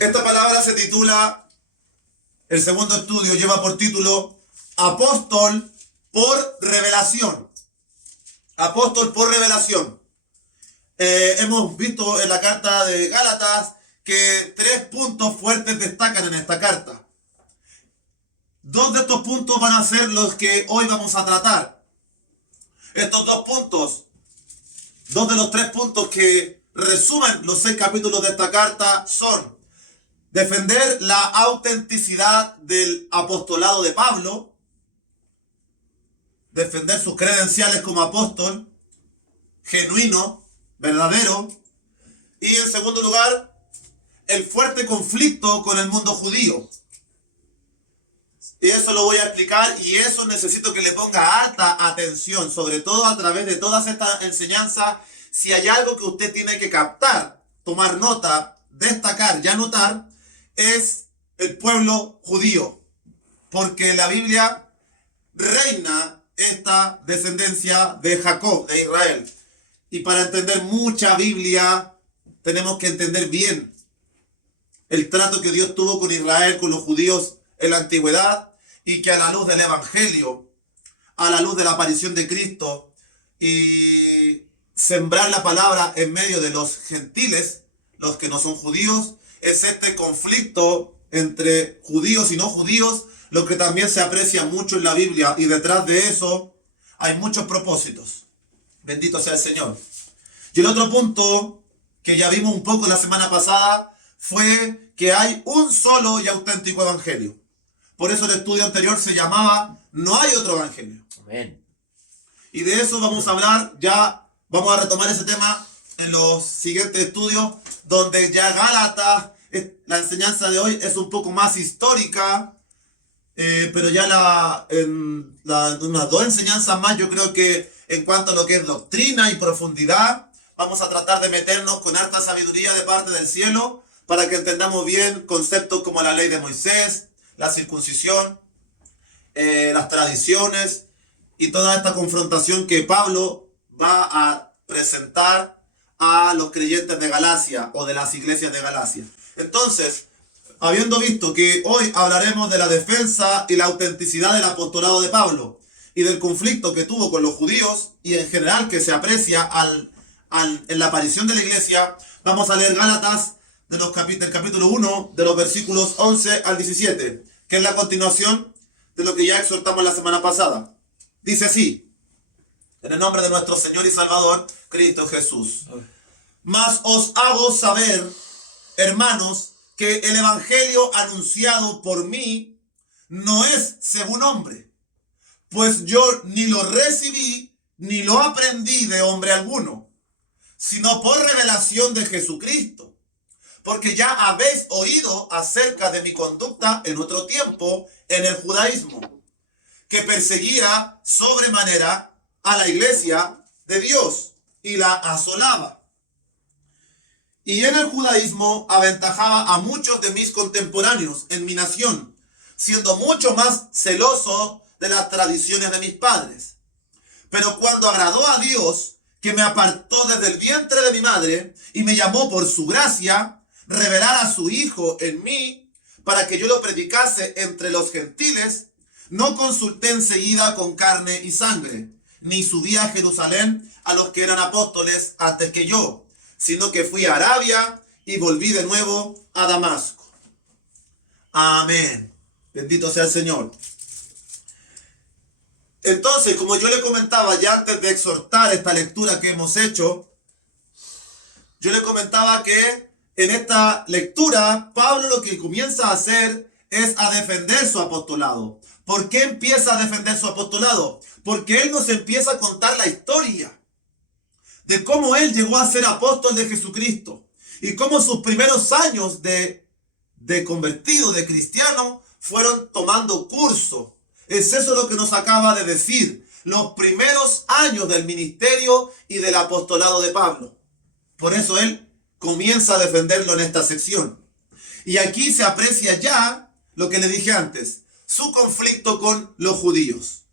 Esta palabra se titula, el segundo estudio lleva por título Apóstol por revelación. Apóstol por revelación. Hemos visto en la carta de Gálatas que 3 puntos fuertes destacan en esta carta. 2 de estos puntos van a ser los que hoy vamos a tratar. Estos 2 puntos, 2 de los 3 puntos que resumen los 6 capítulos de esta carta son defender la autenticidad del apostolado de Pablo, defender sus credenciales como apóstol, genuino, verdadero, y en segundo lugar, el fuerte conflicto con el mundo judío. Y eso lo voy a explicar y eso necesito que le ponga alta atención, sobre todo a través de todas estas enseñanzas. Si hay algo que usted tiene que captar, tomar nota, destacar y anotar, es el pueblo judío. Porque la Biblia reina esta descendencia de Jacob, de Israel. Y para entender mucha Biblia, tenemos que entender bien el trato que Dios tuvo con Israel, con los judíos en la antigüedad, y que a la luz del Evangelio, a la luz de la aparición de Cristo, y sembrar la palabra en medio de los gentiles, los que no son judíos, es este conflicto entre judíos y no judíos, lo que también se aprecia mucho en la Biblia, y detrás de eso hay muchos propósitos. Bendito sea el Señor. Y el otro punto que ya vimos un poco la semana pasada fue que hay un solo y auténtico evangelio. Por eso el estudio anterior se llamaba No hay otro evangelio. Amén. Y de eso vamos a hablar, ya vamos a retomar ese tema en los siguientes estudios, donde ya Gálatas, la enseñanza de hoy es un poco más histórica, pero ya unas 2 enseñanzas más, yo creo que en cuanto a lo que es doctrina y profundidad, vamos a tratar de meternos con harta sabiduría de parte del cielo, para que entendamos bien conceptos como la ley de Moisés, la circuncisión, las tradiciones y toda esta confrontación que Pablo va a presentar a los creyentes de Galacia o de las iglesias de Galacia. Entonces, habiendo visto que hoy hablaremos de la defensa y la autenticidad del apostolado de Pablo y del conflicto que tuvo con los judíos y en general que se aprecia en la aparición de la iglesia, vamos a leer Gálatas del capítulo 1, de los versículos 11 al 17, que es la continuación de lo que ya exhortamos la semana pasada. Dice así, en el nombre de nuestro Señor y Salvador, Cristo Jesús. Mas os hago saber, hermanos, que el evangelio anunciado por mí no es según hombre, pues yo ni lo recibí ni lo aprendí de hombre alguno, sino por revelación de Jesucristo. Porque ya habéis oído acerca de mi conducta en otro tiempo en el judaísmo, que perseguía sobremanera a la iglesia de Dios y la asolaba. Y en el judaísmo aventajaba a muchos de mis contemporáneos en mi nación, siendo mucho más celoso de las tradiciones de mis padres. Pero cuando agradó a Dios, que me apartó desde el vientre de mi madre y me llamó por su gracia, revelar a su Hijo en mí, para que yo lo predicase entre los gentiles, no consulté enseguida con carne y sangre, ni subí a Jerusalén a los que eran apóstoles antes que yo, sino que fui a Arabia y volví de nuevo a Damasco. Amén. Bendito sea el Señor. Entonces, como yo le comentaba ya antes de exhortar esta lectura que hemos hecho, yo le comentaba que en esta lectura, Pablo lo que comienza a hacer es a defender su apostolado. ¿Por qué empieza a defender su apostolado? Porque él nos empieza a contar la historia de cómo él llegó a ser apóstol de Jesucristo y cómo sus primeros años de convertido, de cristiano, fueron tomando curso. Es eso lo que nos acaba de decir, los primeros años del ministerio y del apostolado de Pablo. Por eso él comienza a defenderlo en esta sección. Y aquí se aprecia ya lo que le dije antes, su conflicto con los judíos.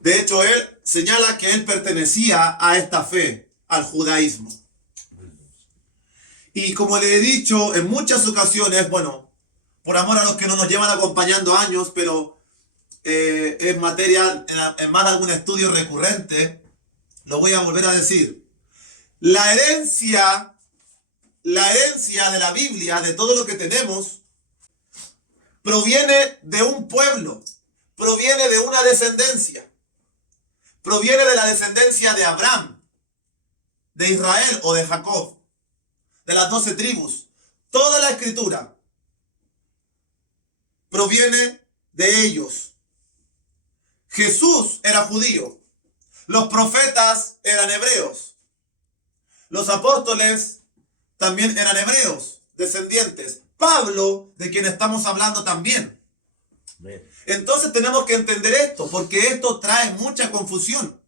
De hecho, él señala que él pertenecía a esta fe, al judaísmo. Y como le he dicho en muchas ocasiones, bueno, por amor a los que no nos llevan acompañando años, pero en materia, en más de algún estudio recurrente, lo voy a volver a decir. La herencia de la Biblia, de todo lo que tenemos, proviene de un pueblo, proviene de una descendencia, proviene de la descendencia de Abraham, de Israel o de Jacob, de las 12 tribus. Toda la escritura proviene de ellos. Jesús era judío, los profetas eran hebreos, los apóstoles también eran hebreos, descendientes. Pablo, de quien estamos hablando también. Entonces tenemos que entender esto, porque esto trae mucha confusión.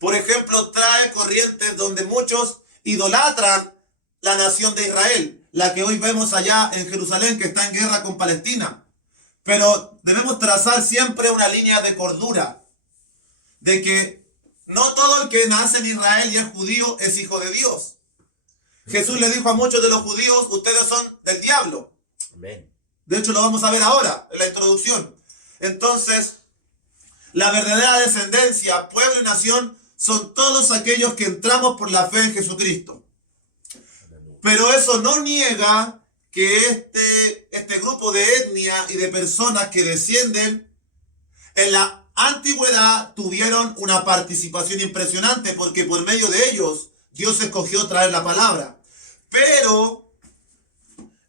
Por ejemplo, trae corrientes donde muchos idolatran la nación de Israel, la que hoy vemos allá en Jerusalén, que está en guerra con Palestina. Pero debemos trazar siempre una línea de cordura, de que no todo el que nace en Israel y es judío es hijo de Dios. Jesús le dijo a muchos de los judíos, ustedes son del diablo. Amén. De hecho, lo vamos a ver ahora, en la introducción. Entonces, la verdadera descendencia, pueblo y nación, son todos aquellos que entramos por la fe en Jesucristo. Pero eso no niega que este grupo de etnia y de personas que descienden en la antigüedad tuvieron una participación impresionante, porque por medio de ellos Dios escogió traer la palabra. Pero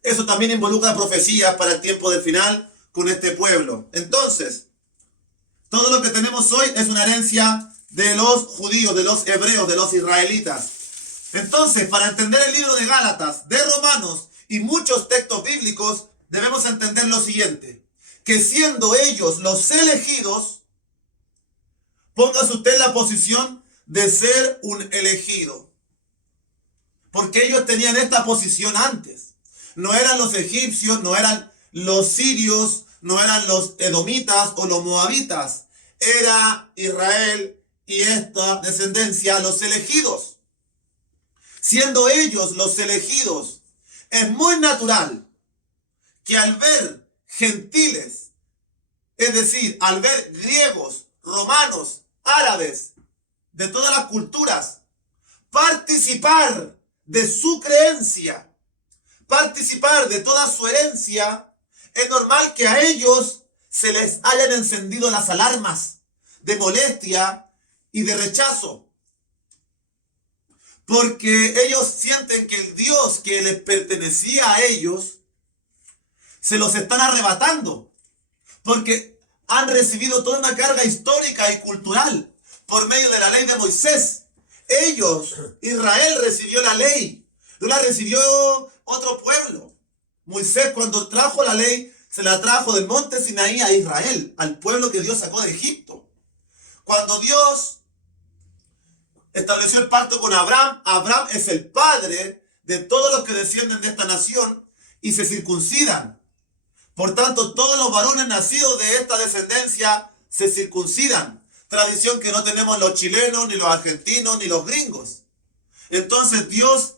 eso también involucra profecías para el tiempo del final con este pueblo. Entonces, todo lo que tenemos hoy es una herencia de los judíos, de los hebreos, de los israelitas. Entonces, para entender el libro de Gálatas, de Romanos y muchos textos bíblicos, debemos entender lo siguiente: que siendo ellos los elegidos, póngase usted en la posición de ser un elegido. Porque ellos tenían esta posición antes. No eran los egipcios, no eran los sirios, no eran los edomitas o los moabitas. Era Israel y esta descendencia los elegidos. Siendo ellos los elegidos, es muy natural que al ver gentiles, es decir, al ver griegos, romanos, árabes, de todas las culturas, participar de su creencia, participar de toda su herencia, es normal que a ellos se les hayan encendido las alarmas de molestia y de rechazo. Porque ellos sienten que el Dios que les pertenecía a ellos se los están arrebatando. Porque han recibido toda una carga histórica y cultural por medio de la ley de Moisés. Ellos, Israel recibió la ley, no la recibió otro pueblo. Moisés, cuando trajo la ley, se la trajo del monte Sinaí a Israel, al pueblo que Dios sacó de Egipto. Cuando Dios estableció el pacto con Abraham, Abraham es el padre de todos los que descienden de esta nación y se circuncidan. Por tanto, todos los varones nacidos de esta descendencia se circuncidan. Tradición que no tenemos los chilenos, ni los argentinos, ni los gringos. Entonces Dios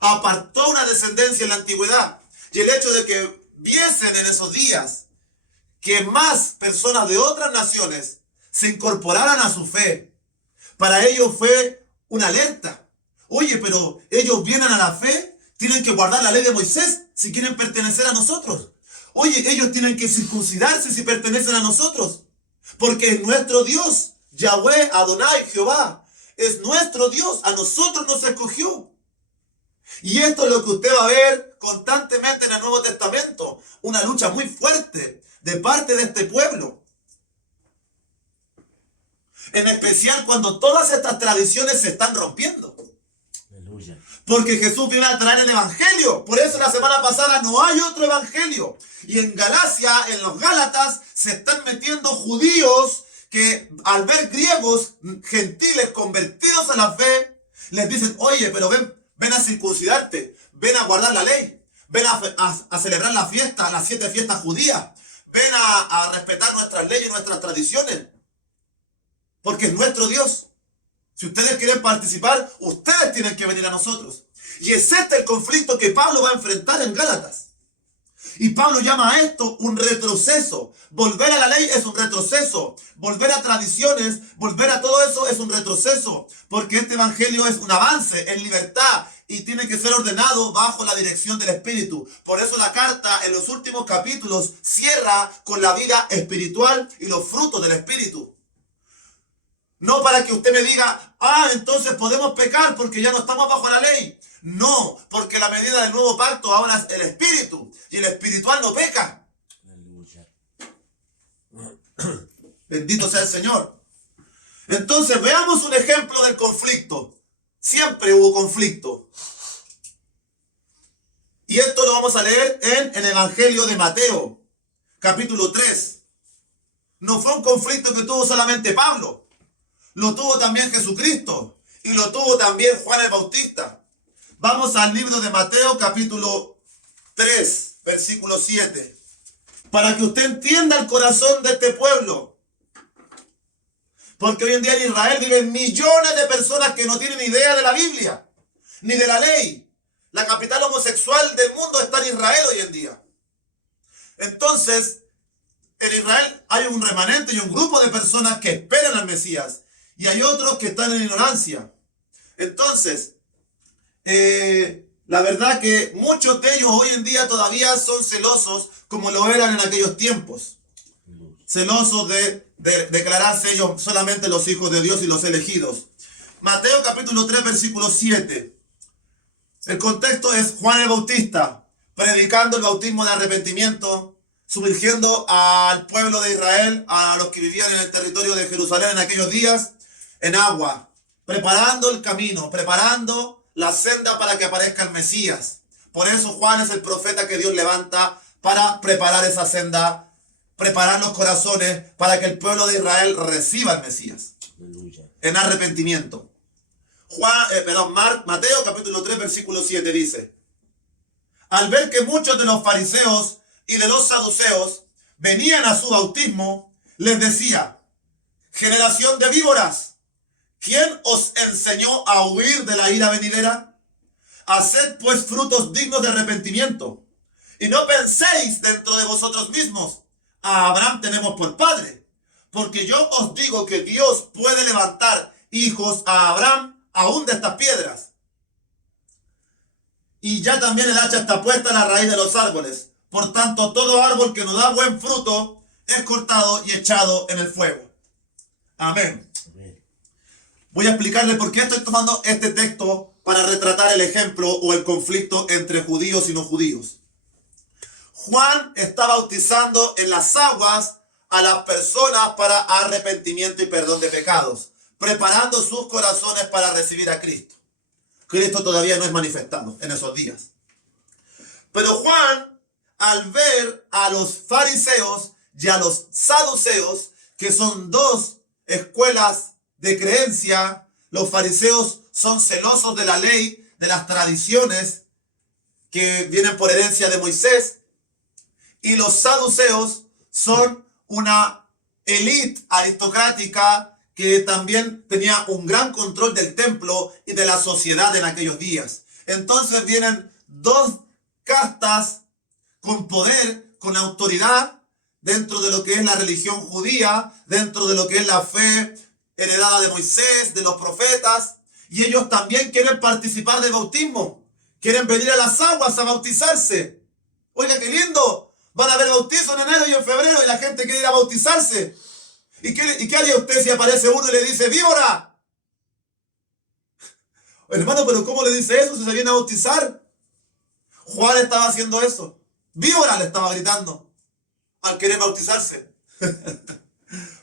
apartó una descendencia en la antigüedad. Y el hecho de que viesen en esos días que más personas de otras naciones se incorporaran a su fe, para ellos fue una alerta. Oye, pero ellos vienen a la fe, tienen que guardar la ley de Moisés si quieren pertenecer a nosotros. Oye, ellos tienen que circuncidarse si pertenecen a nosotros. Porque es nuestro Dios, Yahweh, Adonai, Jehová. Es nuestro Dios, a nosotros nos escogió. Y esto es lo que usted va a ver constantemente en el Nuevo Testamento. Una lucha muy fuerte de parte de este pueblo. En especial cuando todas estas tradiciones se están rompiendo. Aleluya. Porque Jesús viene a traer el evangelio. Por eso la semana pasada no hay otro evangelio. Y en Galacia, en los Gálatas, se están metiendo judíos que al ver griegos, gentiles convertidos a la fe, les dicen, oye, pero ven a circuncidarte, ven a guardar la ley, ven a celebrar la fiesta, las 7 fiestas judías, ven a respetar nuestras leyes y nuestras tradiciones. Porque es nuestro Dios. Si ustedes quieren participar, ustedes tienen que venir a nosotros. Y es este el conflicto que Pablo va a enfrentar en Gálatas. Y Pablo llama a esto un retroceso. Volver a la ley es un retroceso. Volver a tradiciones, volver a todo eso es un retroceso. Porque este evangelio es un avance en libertad y tiene que ser ordenado bajo la dirección del Espíritu. Por eso la carta en los últimos capítulos cierra con la vida espiritual y los frutos del Espíritu. No para que usted me diga, entonces podemos pecar porque ya no estamos bajo la ley. No, porque la medida del nuevo pacto ahora es el Espíritu. Y el espiritual no peca. Aleluya. Bendito sea el Señor. Entonces veamos un ejemplo del conflicto. Siempre hubo conflicto. Y esto lo vamos a leer en el Evangelio de Mateo, capítulo 3. No fue un conflicto que tuvo solamente Pablo. Lo tuvo también Jesucristo. Y lo tuvo también Juan el Bautista. Vamos al libro de Mateo, capítulo 3, versículo 7. Para que usted entienda el corazón de este pueblo. Porque hoy en día en Israel viven millones de personas que no tienen idea de la Biblia, ni de la ley. La capital homosexual del mundo está en Israel hoy en día. Entonces, en Israel hay un remanente y un grupo de personas que esperan al Mesías. Y hay otros que están en ignorancia. Entonces, la verdad que muchos de ellos hoy en día todavía son celosos como lo eran en aquellos tiempos. Celosos de declararse ellos solamente los hijos de Dios y los elegidos. Mateo capítulo 3 versículo 7. El contexto es Juan el Bautista predicando el bautismo de arrepentimiento, sumergiendo al pueblo de Israel, a los que vivían en el territorio de Jerusalén en aquellos días, en agua, preparando el camino, preparando la senda para que aparezca el Mesías. Por eso Juan es el profeta que Dios levanta para preparar esa senda, preparar los corazones para que el pueblo de Israel reciba el Mesías. Aleluya. En arrepentimiento. Mateo capítulo 3 versículo 7 dice: al ver que muchos de los fariseos y de los saduceos venían a su bautismo, les decía: generación de víboras, ¿quién os enseñó a huir de la ira venidera? Haced pues frutos dignos de arrepentimiento. Y no penséis dentro de vosotros mismos: a Abraham tenemos por padre. Porque yo os digo que Dios puede levantar hijos a Abraham aún de estas piedras. Y ya también el hacha está puesta en la raíz de los árboles. Por tanto, todo árbol que no da buen fruto es cortado y echado en el fuego. Amén. Voy a explicarle por qué estoy tomando este texto para retratar el ejemplo o el conflicto entre judíos y no judíos. Juan está bautizando en las aguas a las personas para arrepentimiento y perdón de pecados, preparando sus corazones para recibir a Cristo. Cristo todavía no es manifestado en esos días. Pero Juan, al ver a los fariseos y a los saduceos, que son dos escuelas de creencia, los fariseos son celosos de la ley, de las tradiciones que vienen por herencia de Moisés, y los saduceos son una élite aristocrática que también tenía un gran control del templo y de la sociedad en aquellos días. Entonces vienen dos castas con poder, con autoridad, dentro de lo que es la religión judía, dentro de lo que es la fe heredada de Moisés, de los profetas, y ellos también quieren participar del bautismo, quieren venir a las aguas a bautizarse. Oiga, qué lindo, van a haber bautizos en enero y en febrero y la gente quiere ir a bautizarse. ¿Y qué haría usted si aparece uno y le dice: víbora? Hermano, pero ¿cómo le dice eso si se viene a bautizar? Juan estaba haciendo eso. Víbora le estaba gritando al querer bautizarse.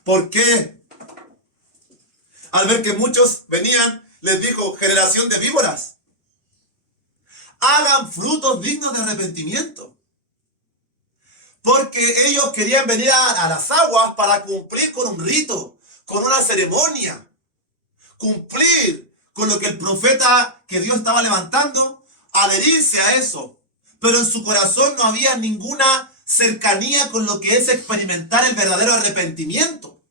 ¿Por qué? Al ver que muchos venían, les dijo: generación de víboras, hagan frutos dignos de arrepentimiento. Porque ellos querían venir a las aguas para cumplir con un rito, con una ceremonia, cumplir con lo que el profeta que Dios estaba levantando, adherirse a eso. Pero en su corazón no había ninguna cercanía con lo que es experimentar el verdadero arrepentimiento.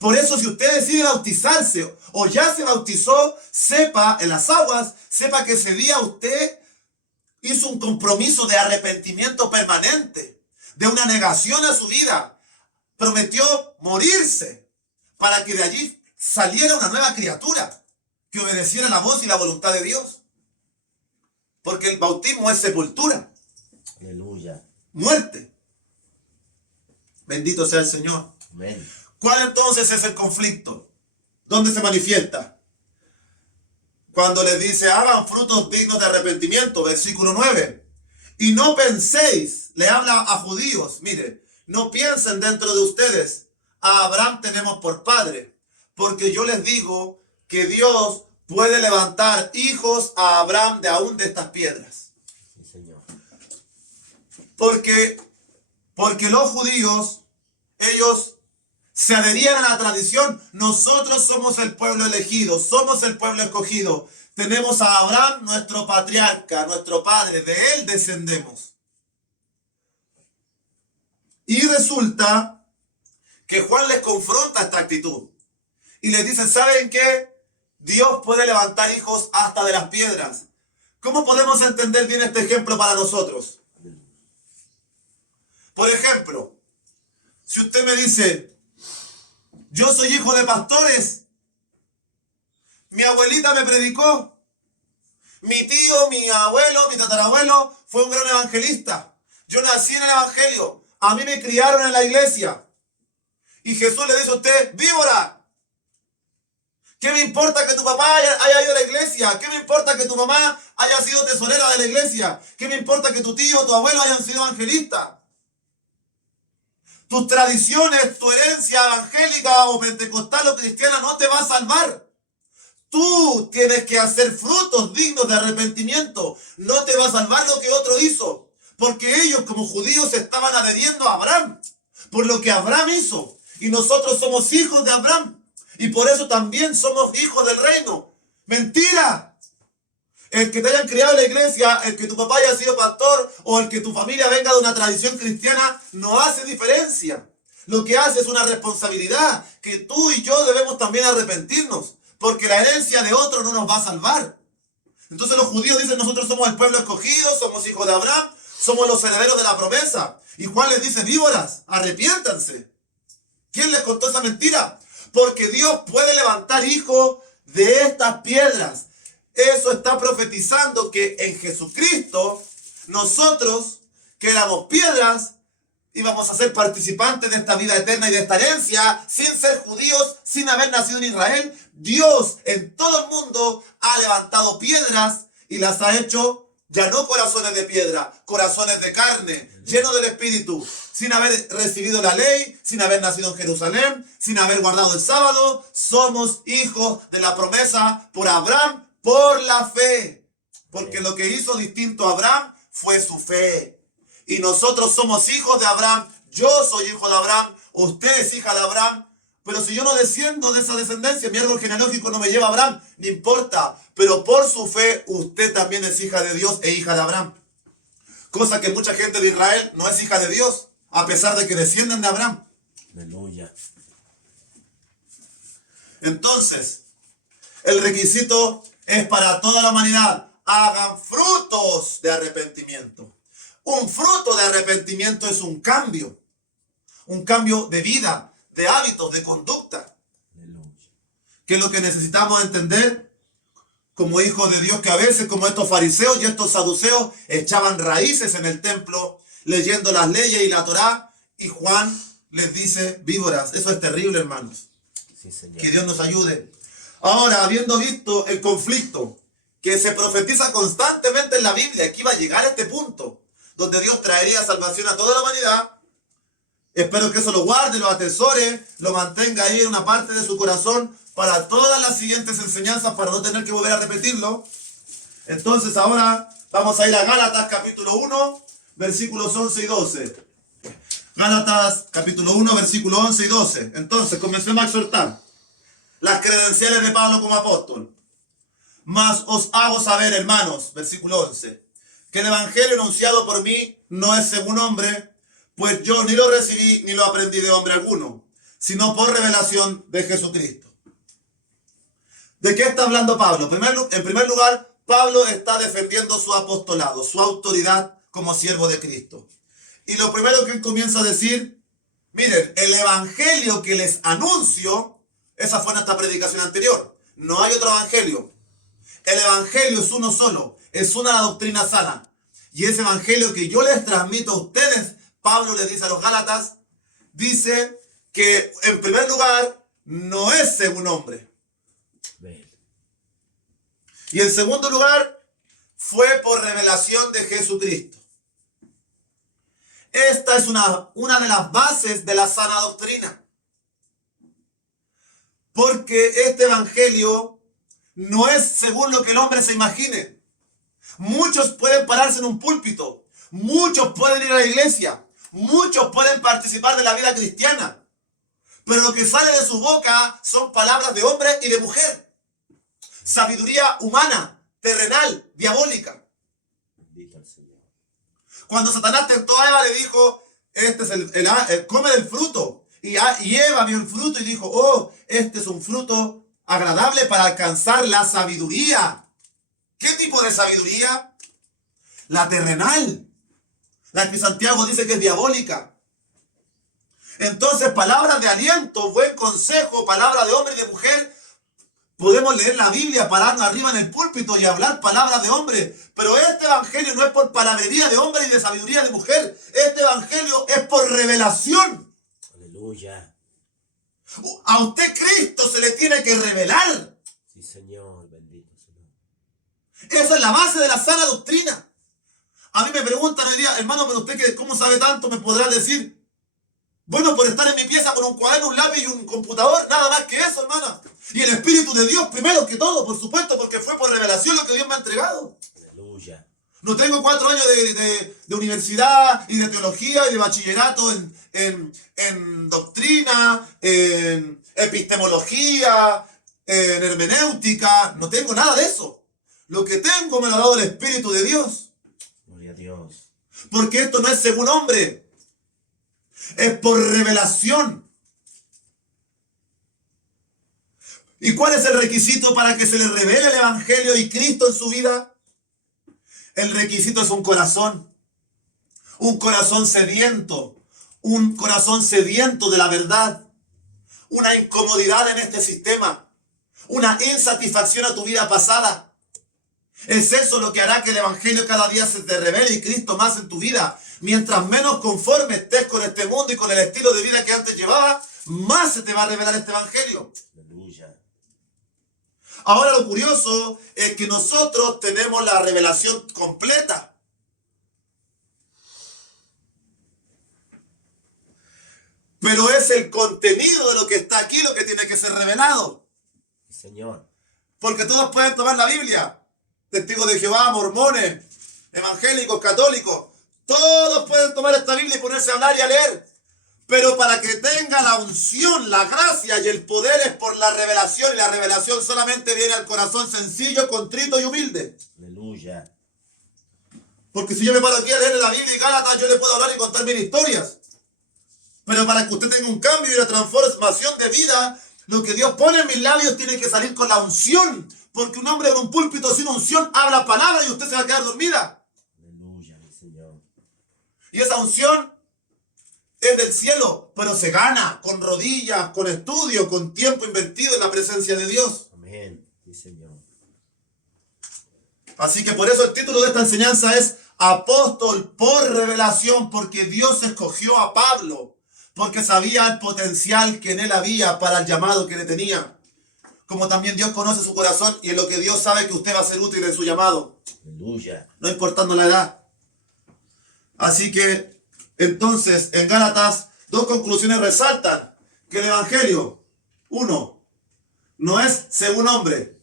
Por eso si usted decide bautizarse o ya se bautizó, sepa en las aguas, sepa que ese día usted hizo un compromiso de arrepentimiento permanente, de una negación a su vida. Prometió morirse para que de allí saliera una nueva criatura que obedeciera la voz y la voluntad de Dios. Porque el bautismo es sepultura, Aleluya. muerte. Bendito sea el Señor. Amén. ¿Cuál entonces es el conflicto? ¿Dónde se manifiesta? Cuando les dice, hagan frutos dignos de arrepentimiento, versículo 9. Y no penséis, le habla a judíos, mire, no piensen dentro de ustedes, a Abraham tenemos por padre, porque yo les digo que Dios puede levantar hijos a Abraham de aún de estas piedras. Sí, Señor. Porque los judíos, ellos se adherían a la tradición. Nosotros somos el pueblo elegido, somos el pueblo escogido. Tenemos a Abraham, nuestro patriarca, nuestro padre, de él descendemos. Y resulta que Juan les confronta esta actitud. Y les dice, ¿saben qué? Dios puede levantar hijos hasta de las piedras. ¿Cómo podemos entender bien este ejemplo para nosotros? Por ejemplo, si usted me dice, yo soy hijo de pastores, mi abuelita me predicó, mi tío, mi abuelo, mi tatarabuelo fue un gran evangelista, yo nací en el evangelio, a mí me criaron en la iglesia, y Jesús le dice a usted, víbora, ¿qué me importa que tu papá haya ido a la iglesia? ¿Qué me importa que tu mamá haya sido tesorera de la iglesia? ¿Qué me importa que tu tío o tu abuelo hayan sido evangelistas? Tus tradiciones, tu herencia evangélica o pentecostal o cristiana no te va a salvar. Tú tienes que hacer frutos dignos de arrepentimiento. No te va a salvar lo que otro hizo. Porque ellos como judíos estaban adheriendo a Abraham. Por lo que Abraham hizo. Y nosotros somos hijos de Abraham. Y por eso también somos hijos del reino. ¡Mentira! El que te hayan criado en la iglesia, el que tu papá haya sido pastor o el que tu familia venga de una tradición cristiana, no hace diferencia. Lo que hace es una responsabilidad que tú y yo debemos también arrepentirnos, porque la herencia de otro no nos va a salvar. Entonces los judíos dicen, nosotros somos el pueblo escogido, somos hijos de Abraham, somos los herederos de la promesa. Y Juan les dice, víboras, arrepiéntanse. ¿Quién les contó esa mentira? Porque Dios puede levantar hijos de estas piedras. Eso está profetizando que en Jesucristo, nosotros, que éramos piedras, íbamos a ser participantes de esta vida eterna y de esta herencia, sin ser judíos, sin haber nacido en Israel. Dios en todo el mundo ha levantado piedras y las ha hecho ya no corazones de piedra, corazones de carne, llenos del Espíritu, sin haber recibido la ley, sin haber nacido en Jerusalén, sin haber guardado el sábado. Somos hijos de la promesa por Abraham, por la fe, porque lo que hizo distinto a Abraham fue su fe. Y nosotros somos hijos de Abraham, yo soy hijo de Abraham, usted es hija de Abraham, pero si yo no desciendo de esa descendencia, mi árbol genealógico no me lleva a Abraham, no importa, pero por su fe usted también es hija de Dios e hija de Abraham. Cosa que mucha gente de Israel no es hija de Dios, a pesar de que descienden de Abraham. Aleluya. Entonces, el requisito es para toda la humanidad. Hagan frutos de arrepentimiento. Un fruto de arrepentimiento es un cambio de vida, de hábitos, de conducta. Aleluya. Que es lo que necesitamos entender como hijos de Dios, que a veces como estos fariseos y estos saduceos echaban raíces en el templo, leyendo las leyes y la Torá, y Juan les dice víboras. Eso es terrible, hermanos. Sí, Señor. Que Dios nos ayude. Ahora, habiendo visto el conflicto que se profetiza constantemente en la Biblia, que iba a llegar a este punto, donde Dios traería salvación a toda la humanidad, espero que eso lo guarde, lo atesore, lo mantenga ahí en una parte de su corazón para todas las siguientes enseñanzas, para no tener que volver a repetirlo. Entonces ahora vamos a ir a Gálatas capítulo 1, versículos 11 y 12. Gálatas capítulo 1, versículos 11 y 12. Entonces comencemos a exhortar las credenciales de Pablo como apóstol. Mas os hago saber, hermanos, versículo 11, que el evangelio anunciado por mí no es según hombre, pues yo ni lo recibí ni lo aprendí de hombre alguno, sino por revelación de Jesucristo. ¿De qué está hablando Pablo? En primer lugar, Pablo está defendiendo su apostolado, su autoridad como siervo de Cristo. Y lo primero que él comienza a decir, miren, el evangelio que les anuncio, esa fue nuestra predicación anterior, no hay otro evangelio. El evangelio es uno solo, es una doctrina sana. Y ese evangelio que yo les transmito a ustedes, Pablo les dice a los Gálatas, dice que en primer lugar no es según hombre. Y en segundo lugar fue por revelación de Jesucristo. Esta es una de las bases de la sana doctrina. Porque este evangelio no es según lo que el hombre se imagine. Muchos pueden pararse en un púlpito, muchos pueden ir a la iglesia, muchos pueden participar de la vida cristiana, pero lo que sale de su boca son palabras de hombre y de mujer. Sabiduría humana, terrenal, diabólica. Cuando Satanás tentó a Eva, le dijo, este es come del fruto. Y Eva vio el fruto y dijo, oh, este es un fruto agradable para alcanzar la sabiduría. ¿Qué tipo de sabiduría? La terrenal. La que Santiago dice que es diabólica. Entonces, palabras de aliento, buen consejo, palabras de hombre y de mujer. Podemos leer la Biblia, pararnos arriba en el púlpito y hablar palabras de hombre. Pero este evangelio no es por palabrería de hombre y de sabiduría de mujer. Este evangelio es por revelación. Aleluya. A usted Cristo se le tiene que revelar. Sí, Señor, bendito Señor. Esa es la base de la sana doctrina. A mí me preguntan hoy día, hermano, pero usted ¿cómo sabe tanto? Me podrá decir, bueno, por estar en mi pieza con un cuaderno, un lápiz y un computador, nada más que eso, hermana. Y el Espíritu de Dios primero que todo, por supuesto, porque fue por revelación lo que Dios me ha entregado. Aleluya. No tengo 4 años de universidad y de teología y de bachillerato en doctrina, en epistemología, en hermenéutica. No tengo nada de eso. Lo que tengo me lo ha dado el Espíritu de Dios. Gloria a Dios. Porque esto no es según hombre. Es por revelación. ¿Y cuál es el requisito para que se le revele el Evangelio y Cristo en su vida? El requisito es un corazón sediento, un corazón sediento de la verdad, una incomodidad en este sistema, una insatisfacción a tu vida pasada. Es eso lo que hará que el Evangelio cada día se te revele y Cristo más en tu vida. Mientras menos conforme estés con este mundo y con el estilo de vida que antes llevabas, más se te va a revelar este Evangelio. Aleluya. Ahora lo curioso es que nosotros tenemos la revelación completa. Pero es el contenido de lo que está aquí lo que tiene que ser revelado. Señor. Porque todos pueden tomar la Biblia. Testigos de Jehová, mormones, evangélicos, católicos. Todos pueden tomar esta Biblia y ponerse a hablar y a leer. Pero para que tenga la unción, la gracia y el poder es por la revelación. Y la revelación solamente viene al corazón sencillo, contrito y humilde. Aleluya. Porque si yo me paro aquí a leer la Biblia y Gálatas, yo le puedo hablar y contar mil historias. Pero para que usted tenga un cambio y una transformación de vida, lo que Dios pone en mis labios tiene que salir con la unción. Porque un hombre en un púlpito sin unción habla palabra y usted se va a quedar dormida. Aleluya, mi Señor. Y esa unción es del cielo, pero se gana con rodillas, con estudio, con tiempo invertido en la presencia de Dios. Amén, mi Señor. Así que por eso el título de esta enseñanza es Apóstol por revelación, porque Dios escogió a Pablo, porque sabía el potencial que en él había para el llamado que le tenía. Como también Dios conoce su corazón y en lo que Dios sabe que usted va a ser útil en su llamado. Aleluya. No importando la edad. Así que, entonces, en Gálatas, 2 conclusiones resaltan que el Evangelio, 1, no es según hombre.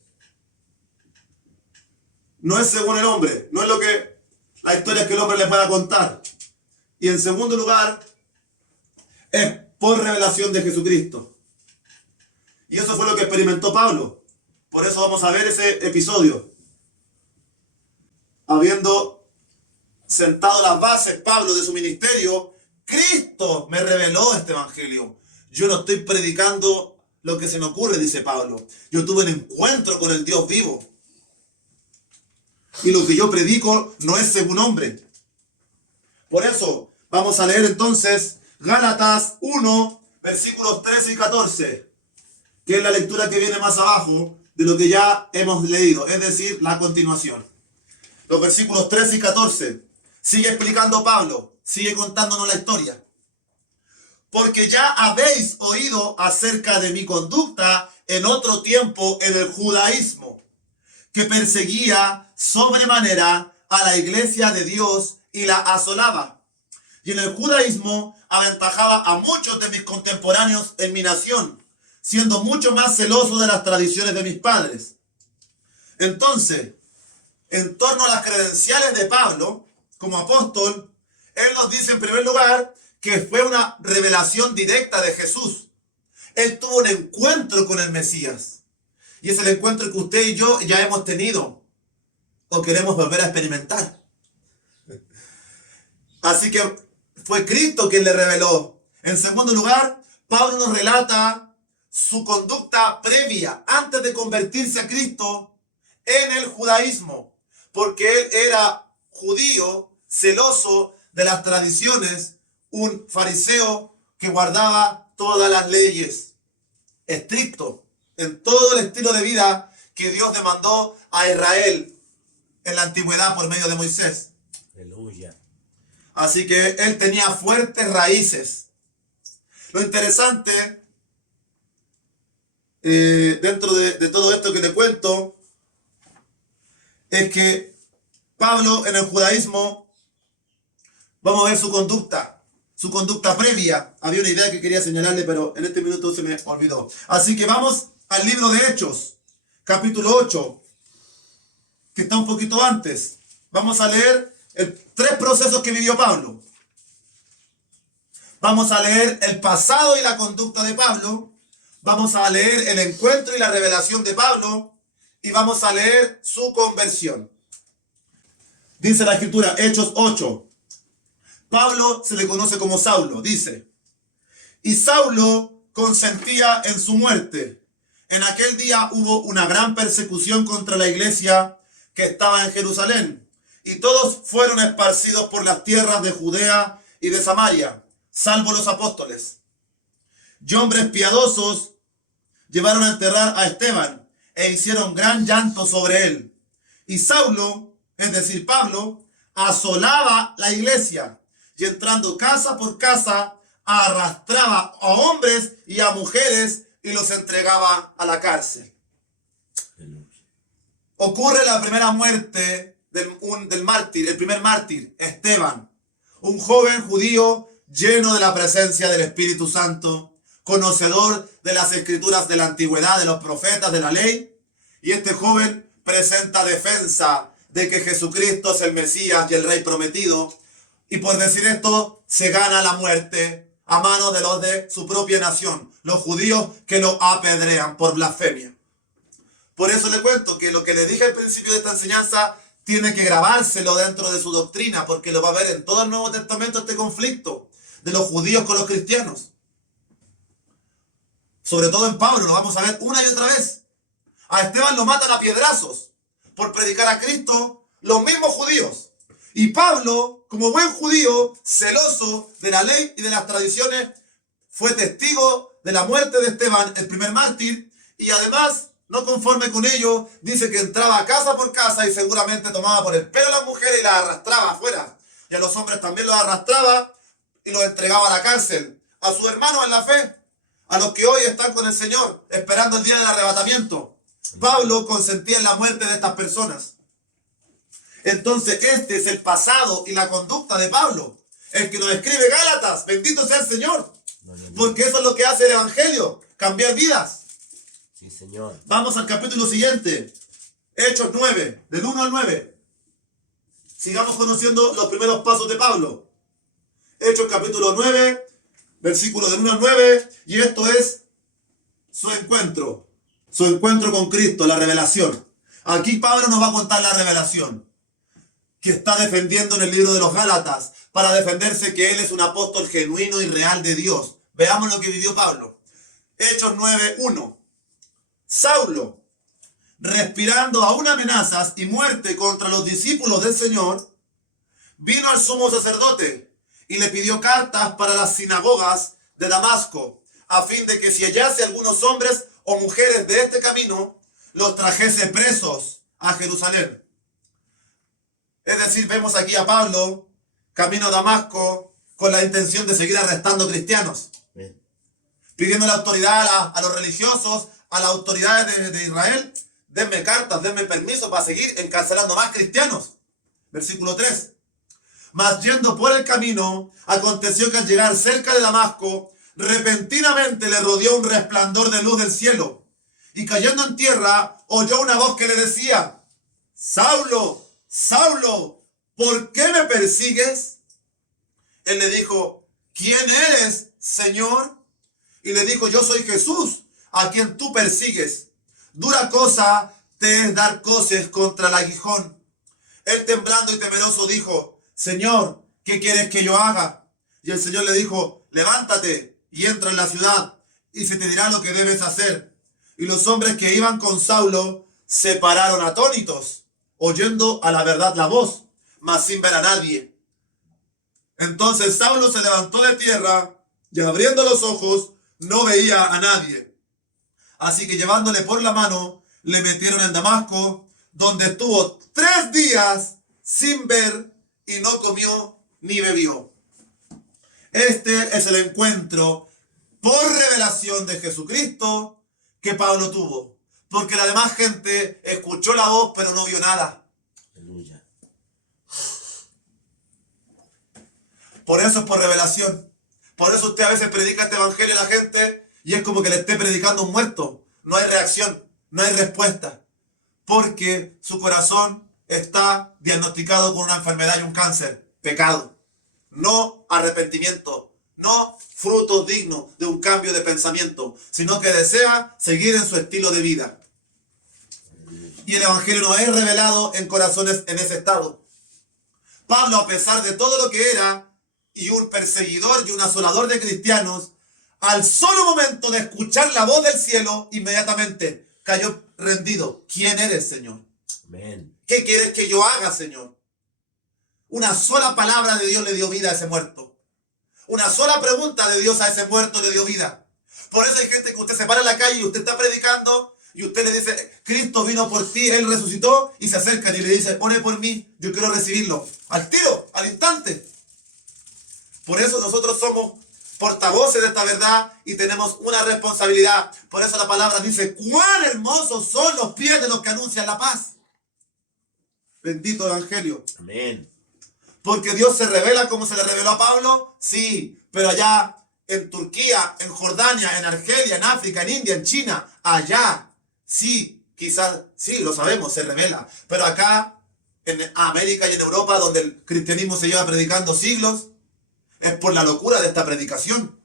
No es según el hombre. No es lo que la historia que el hombre le pueda contar. Y en segundo lugar, es por revelación de Jesucristo. Y eso fue lo que experimentó Pablo. Por eso vamos a ver ese episodio. Habiendo sentado las bases, Pablo, de su ministerio, Cristo me reveló este evangelio. Yo no estoy predicando lo que se me ocurre, dice Pablo. Yo tuve un encuentro con el Dios vivo. Y lo que yo predico no es según hombre. Por eso, vamos a leer entonces Gálatas 1, versículos 13 y 14, que es la lectura que viene más abajo de lo que ya hemos leído, es decir, la continuación. Los versículos 13 y 14, sigue explicando Pablo, sigue contándonos la historia. Porque ya habéis oído acerca de mi conducta en otro tiempo en el judaísmo, que perseguía sobremanera a la iglesia de Dios y la asolaba. Y en el judaísmo aventajaba a muchos de mis contemporáneos en mi nación, siendo mucho más celoso de las tradiciones de mis padres. Entonces, en torno a las credenciales de Pablo como apóstol, él nos dice en primer lugar que fue una revelación directa de Jesús. Él tuvo un encuentro con el Mesías. Y es el encuentro que usted y yo ya hemos tenido o queremos volver a experimentar. Así que fue Cristo quien le reveló. En segundo lugar, Pablo nos relata su conducta previa antes de convertirse a Cristo en el judaísmo, porque él era judío, celoso de las tradiciones, un fariseo que guardaba todas las leyes, estricto en todo el estilo de vida que Dios demandó a Israel en la antigüedad por medio de Moisés. Aleluya. Así que él tenía fuertes raíces. Lo interesante dentro de todo esto que te cuento es que Pablo en el judaísmo, vamos a ver su conducta previa. Había una idea que quería señalarle, pero en este minuto se me olvidó. Así que vamos al libro de Hechos, capítulo 8, que está un poquito antes. Vamos a leer tres procesos que vivió Pablo. Vamos a leer el pasado y la conducta de Pablo. Vamos a leer el encuentro y la revelación de Pablo. Y vamos a leer su conversión. Dice la escritura, Hechos 8. Pablo se le conoce como Saulo, dice. Y Saulo consentía en su muerte. En aquel día hubo una gran persecución contra la iglesia que estaba en Jerusalén. Y todos fueron esparcidos por las tierras de Judea y de Samaria, salvo los apóstoles. Y hombres piadosos llevaron a enterrar a Esteban e hicieron gran llanto sobre él. Y Saulo, es decir, Pablo, asolaba la iglesia y entrando casa por casa arrastraba a hombres y a mujeres y los entregaba a la cárcel. Ocurre la primera muerte del mártir, el primer mártir, Esteban, un joven judío lleno de la presencia del Espíritu Santo, conocedor de las escrituras de la antigüedad, de los profetas, de la ley, y este joven presenta defensa de que Jesucristo es el Mesías y el Rey prometido, y por decir esto se gana la muerte a manos de los de su propia nación, los judíos que lo apedrean por blasfemia. Por eso le cuento que lo que le dije al principio de esta enseñanza tiene que grabárselo dentro de su doctrina, porque lo va a ver en todo el Nuevo Testamento este conflicto de los judíos con los cristianos. Sobre todo en Pablo, lo vamos a ver una y otra vez. A Esteban lo matan a piedrazos por predicar a Cristo los mismos judíos. Y Pablo, como buen judío, celoso de la ley y de las tradiciones, fue testigo de la muerte de Esteban, el primer mártir, y además, no conforme con ello, dice que entraba casa por casa y seguramente tomaba por el pelo a las mujeres y las arrastraba afuera. Y a los hombres también los arrastraba y los entregaba a la cárcel. A sus hermanos en la fe, a los que hoy están con el Señor, esperando el día del arrebatamiento. Pablo consentía en la muerte de estas personas. Entonces, este es el pasado y la conducta de Pablo, el que nos escribe Gálatas. Bendito sea el Señor, porque eso es lo que hace el Evangelio, cambiar vidas. Sí, Señor. Vamos al capítulo siguiente, Hechos 9, del 1 al 9. Sigamos conociendo los primeros pasos de Pablo. Hechos capítulo 9, versículo del 1 al 9, y esto es su encuentro con Cristo, la revelación. Aquí Pablo nos va a contar la revelación que está defendiendo en el libro de los Gálatas, para defenderse que él es un apóstol genuino y real de Dios, Veamos lo que vivió Pablo. Hechos 9:1. Saulo, respirando aún amenazas y muerte contra los discípulos del Señor, vino al sumo sacerdote y le pidió cartas para las sinagogas de Damasco, a fin de que si hallase algunos hombres o mujeres de este camino, los trajese presos a Jerusalén. Es decir, vemos aquí a Pablo, camino a Damasco, con la intención de seguir arrestando cristianos, pidiendo la autoridad a los religiosos, a las autoridades de Israel, denme cartas, denme permiso para seguir encarcelando más cristianos. Versículo 3. Mas yendo por el camino, aconteció que al llegar cerca de Damasco, repentinamente le rodeó un resplandor de luz del cielo, y cayendo en tierra, oyó una voz que le decía: Saulo, Saulo, ¿por qué me persigues? Él le dijo: ¿quién eres, Señor? Y le dijo: yo soy Jesús, a quien tú persigues. Dura cosa te es dar coces contra el aguijón. Él, temblando y temeroso, dijo: Señor, ¿qué quieres que yo haga? Y el Señor le dijo: levántate y entra en la ciudad, y se te dirá lo que debes hacer. Y los hombres que iban con Saulo se pararon atónitos, oyendo a la verdad la voz, mas sin ver a nadie. Entonces Saulo se levantó de tierra, y abriendo los ojos, no veía a nadie. Así que llevándole por la mano, le metieron en Damasco, donde estuvo 3 días sin ver, y no comió ni bebió. Este es el encuentro por revelación de Jesucristo que Pablo tuvo. Porque la demás gente escuchó la voz, pero no vio nada. Aleluya. Por eso es por revelación. Por eso usted a veces predica este evangelio a la gente y es como que le esté predicando a un muerto. No hay reacción, no hay respuesta. Porque su corazón está diagnosticado con una enfermedad y un cáncer. Pecado. No arrepentimiento. No frutos dignos de un cambio de pensamiento, sino que desea seguir en su estilo de vida. Y el evangelio no es revelado en corazones en ese estado. Pablo, a pesar de todo lo que era, y un perseguidor y un asolador de cristianos, al solo momento de escuchar la voz del cielo, inmediatamente cayó rendido. ¿Quién eres, Señor? Amén. ¿Qué quieres que yo haga, Señor? Una sola palabra de Dios le dio vida a ese muerto. Una sola pregunta de Dios a ese muerto le dio vida. Por eso hay gente que usted se para en la calle y usted está predicando y usted le dice: Cristo vino por ti, Él resucitó, y se acercan y le dice: ore por mí, yo quiero recibirlo. Al tiro, al instante. Por eso nosotros somos portavoces de esta verdad y tenemos una responsabilidad. Por eso la palabra dice: cuán hermosos son los pies de los que anuncian la paz. Bendito evangelio. Amén. Porque Dios se revela como se le reveló a Pablo, sí, pero allá en Turquía, en Jordania, en Argelia, en África, en India, en China, allá, sí, quizás, sí, lo sabemos, se revela. Pero acá, en América y en Europa, donde el cristianismo se lleva predicando siglos, es por la locura de esta predicación.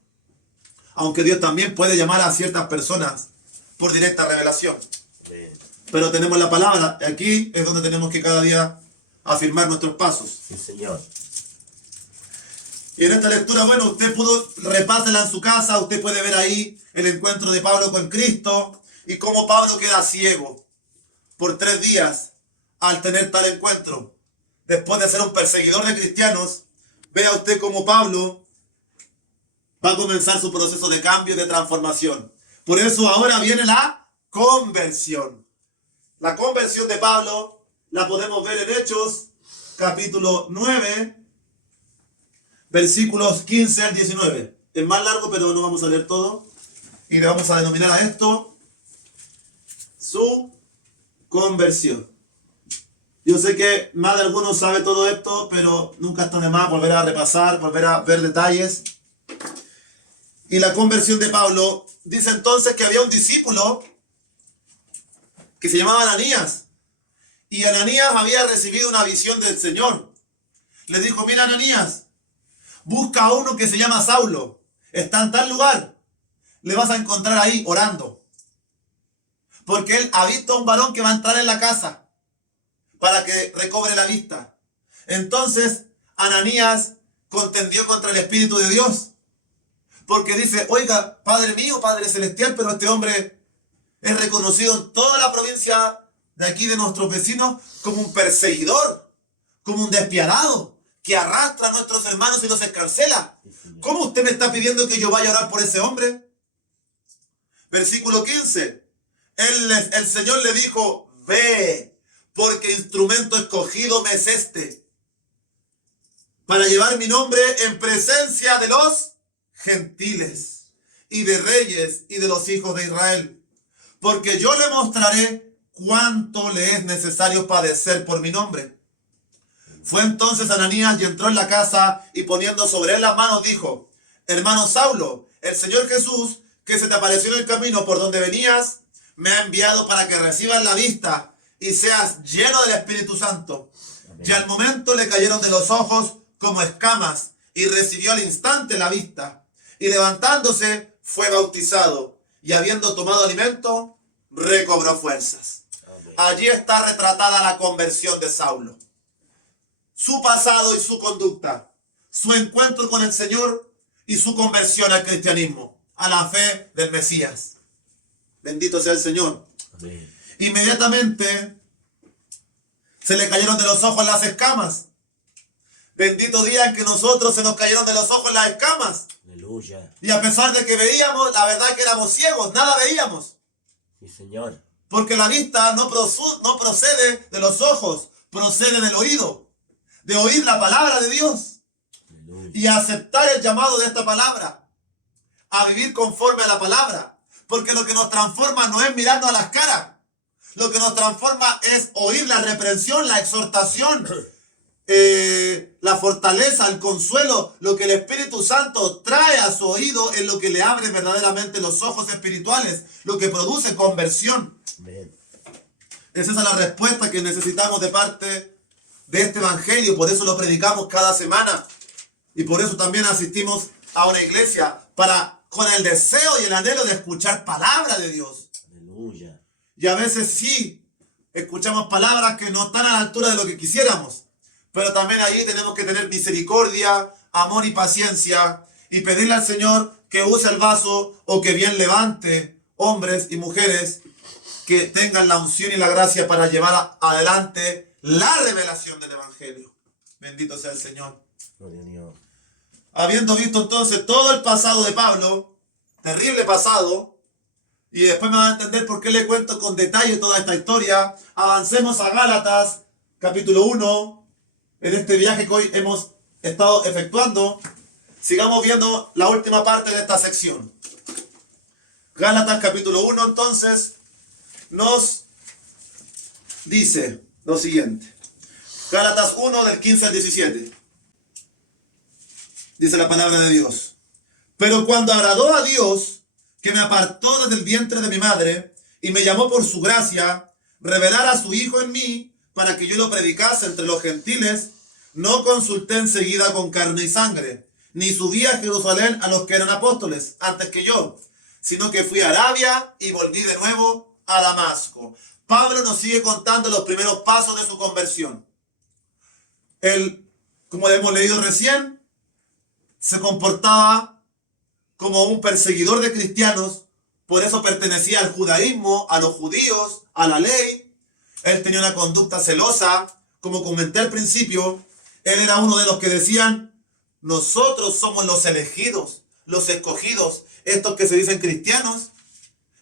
Aunque Dios también puede llamar a ciertas personas por directa revelación. Amén. Pero tenemos la palabra, aquí es donde tenemos que cada día afirmar nuestros pasos. Sí, Señor. Y en esta lectura, bueno, usted repásela en su casa, usted puede ver ahí el encuentro de Pablo con Cristo y cómo Pablo queda ciego por 3 días al tener tal encuentro. Después de ser un perseguidor de cristianos, vea usted cómo Pablo va a comenzar su proceso de cambio y de transformación. Por eso ahora viene la conversión. La conversión de Pablo la podemos ver en Hechos, capítulo 9, versículos 15 al 19. Es más largo, pero no vamos a leer todo. Y le vamos a denominar a esto su conversión. Yo sé que más de algunos sabe todo esto, pero nunca está de más volver a repasar, volver a ver detalles. Y la conversión de Pablo dice entonces que había un discípulo que se llamaba Ananías. Y Ananías había recibido una visión del Señor. Le dijo: mira, Ananías, busca a uno que se llama Saulo. Está en tal lugar. Le vas a encontrar ahí orando. Porque él ha visto a un varón que va a entrar en la casa para que recobre la vista. Entonces Ananías contendió contra el Espíritu de Dios. Porque dice, oiga, Padre mío, Padre celestial, pero este hombre es reconocido en toda la provincia de aquí de nuestros vecinos como un perseguidor, como un despiadado, que arrastra a nuestros hermanos y los escarcela. ¿Cómo usted me está pidiendo que yo vaya a orar por ese hombre? Versículo 15. El Señor le dijo, ve, porque instrumento escogido me es este, para llevar mi nombre en presencia de los gentiles y de reyes y de los hijos de Israel, porque yo le mostraré cuánto le es necesario padecer por mi nombre. Fue entonces Ananías y entró en la casa y poniendo sobre él las manos dijo, hermano Saulo, el Señor Jesús, que se te apareció en el camino por donde venías, me ha enviado para que recibas la vista y seas lleno del Espíritu Santo. Amén. Y al momento le cayeron de los ojos como escamas y recibió al instante la vista. Y levantándose fue bautizado y habiendo tomado alimento, recobró fuerzas. Amén. Allí está retratada la conversión de Saulo. Su pasado y su conducta, su encuentro con el Señor y su conversión al cristianismo, a la fe del Mesías. Bendito sea el Señor. Amén. Inmediatamente se le cayeron de los ojos las escamas. Bendito día en que nosotros se nos cayeron de los ojos las escamas. Aleluya. Y a pesar de que veíamos, la verdad que éramos ciegos, nada veíamos. Sí, Señor. Porque la vista no procede de los ojos, procede del oído. De oír la palabra de Dios. Aleluya. Y aceptar el llamado de esta palabra. A vivir conforme a la palabra. Porque lo que nos transforma no es mirarnos a las caras. Lo que nos transforma es oír la reprensión, la exhortación, la fortaleza, el consuelo. Lo que el Espíritu Santo trae a su oído es lo que le abre verdaderamente los ojos espirituales. Lo que produce conversión. Amén. Esa es la respuesta que necesitamos de parte de este evangelio. Por eso lo predicamos cada semana. Y por eso también asistimos a una iglesia con el deseo y el anhelo de escuchar palabra de Dios. Aleluya. Y a veces sí, escuchamos palabras que no están a la altura de lo que quisiéramos. Pero también ahí tenemos que tener misericordia, amor y paciencia. Y pedirle al Señor que use el vaso o que bien levante hombres y mujeres que tengan la unción y la gracia para llevar adelante la revelación del evangelio. Bendito sea el Señor. Gloria a Dios. Habiendo visto entonces todo el pasado de Pablo, terrible pasado, y después me van a entender por qué le cuento con detalle toda esta historia, avancemos a Gálatas, capítulo 1, en este viaje que hoy hemos estado efectuando. Sigamos viendo la última parte de esta sección. Gálatas, capítulo 1, entonces, nos dice lo siguiente. Gálatas 1, del 15 al 17. Dice la palabra de Dios. Pero cuando agradó a Dios, que me apartó desde el vientre de mi madre, y me llamó por su gracia, revelar a su Hijo en mí, para que yo lo predicase entre los gentiles, no consulté enseguida con carne y sangre, ni subí a Jerusalén a los que eran apóstoles, antes que yo, sino que fui a Arabia y volví de nuevo a Damasco. Pablo nos sigue contando los primeros pasos de su conversión. Él, como hemos leído recién, se comportaba como un perseguidor de cristianos, por eso pertenecía al judaísmo, a los judíos, a la ley. Él tenía una conducta celosa, como comenté al principio. Él era uno de los que decían, nosotros somos los elegidos, los escogidos, estos que se dicen cristianos.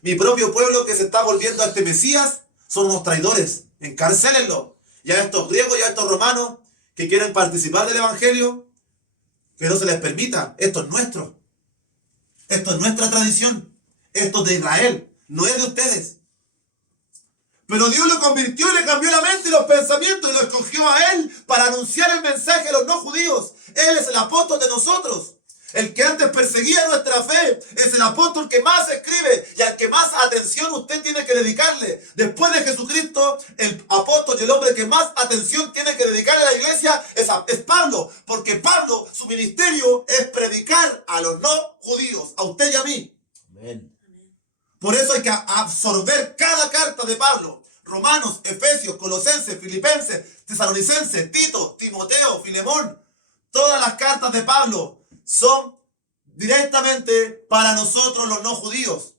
Mi propio pueblo que se está volviendo a este Mesías son unos traidores, encarcélenlo. Y a estos griegos y a estos romanos que quieren participar del evangelio, que no se les permita. Esto es nuestro. Esto es nuestra tradición. Esto es de Israel. No es de ustedes. Pero Dios lo convirtió y le cambió la mente y los pensamientos y lo escogió a él para anunciar el mensaje a los no judíos. Él es el apóstol de nosotros. El que antes perseguía nuestra fe es el apóstol que más escribe y al que más atención usted tiene que dedicarle. Después de Jesucristo, el apóstol y el hombre que más atención tiene que dedicarle a la iglesia es Pablo. Porque Pablo, su ministerio es predicar a los no judíos, a usted y a mí. Amén. Por eso hay que absorber cada carta de Pablo. Romanos, Efesios, Colosenses, Filipenses, Tesalonicenses, Tito, Timoteo, Filemón. Todas las cartas de Pablo son directamente para nosotros los no judíos.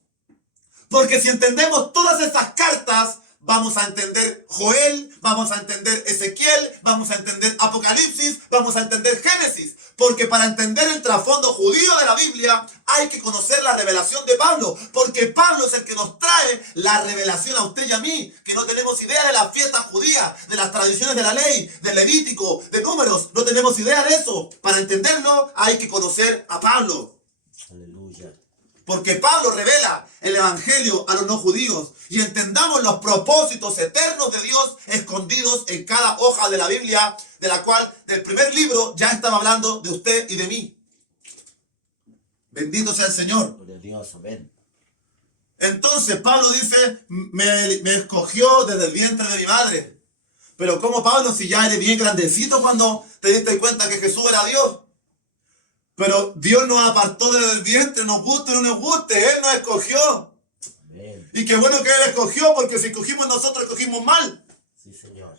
Porque si entendemos todas estas cartas, vamos a entender Joel, vamos a entender Ezequiel, vamos a entender Apocalipsis, vamos a entender Génesis. Porque para entender el trasfondo judío de la Biblia hay que conocer la revelación de Pablo. Porque Pablo es el que nos trae la revelación a usted y a mí, que no tenemos idea de las fiestas judías, de las tradiciones de la ley, del Levítico, de Números. No tenemos idea de eso. Para entenderlo hay que conocer a Pablo. Aleluya. Porque Pablo revela el evangelio a los no judíos y entendamos los propósitos eternos de Dios escondidos en cada hoja de la Biblia, de la cual del primer libro ya estaba hablando de usted y de mí. Bendito sea el Señor. Gloria a Dios, amén. Entonces Pablo dice, me escogió desde el vientre de mi madre. Pero ¿cómo, Pablo, si ya eres bien grandecito cuando te diste cuenta que Jesús era Dios? Pero Dios nos apartó desde el vientre, nos guste o no nos guste, Él nos escogió. Amén. Y qué bueno que Él escogió, porque si escogimos nosotros, escogimos mal. Sí, Señor.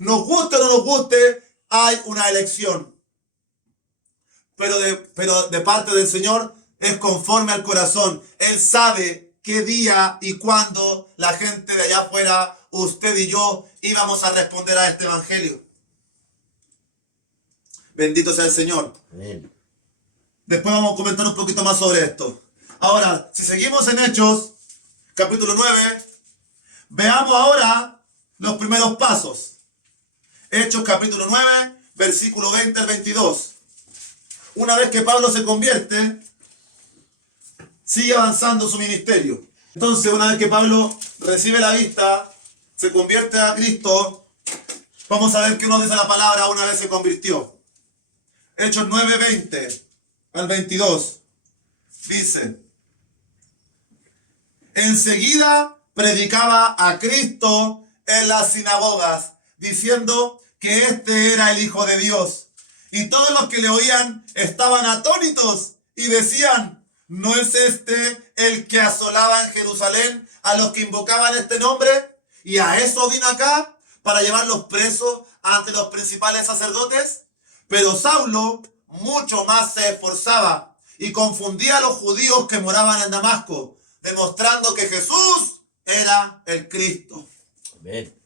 Nos guste o no nos guste, hay una elección. Pero de parte del Señor es conforme al corazón. Él sabe qué día y cuándo la gente de allá afuera, usted y yo, íbamos a responder a este evangelio. Bendito sea el Señor. Amén. Después vamos a comentar un poquito más sobre esto. Ahora, si seguimos en Hechos, capítulo 9, veamos ahora los primeros pasos. Hechos capítulo 9, versículo 20 al 22. Una vez que Pablo se convierte, sigue avanzando su ministerio. Entonces, una vez que Pablo recibe la vista, se convierte a Cristo, vamos a ver qué nos dice la palabra una vez se convirtió. Hechos 9, 20 al 22. Dice: enseguida predicaba a Cristo en las sinagogas, diciendo que este era el Hijo de Dios. Y todos los que le oían estaban atónitos y decían: ¿no es este el que asolaba en Jerusalén a los que invocaban este nombre? Y a eso vino acá, para llevarlos presos ante los principales sacerdotes. Pero Saulo mucho más se esforzaba y confundía a los judíos que moraban en Damasco, demostrando que Jesús era el Cristo. Amén.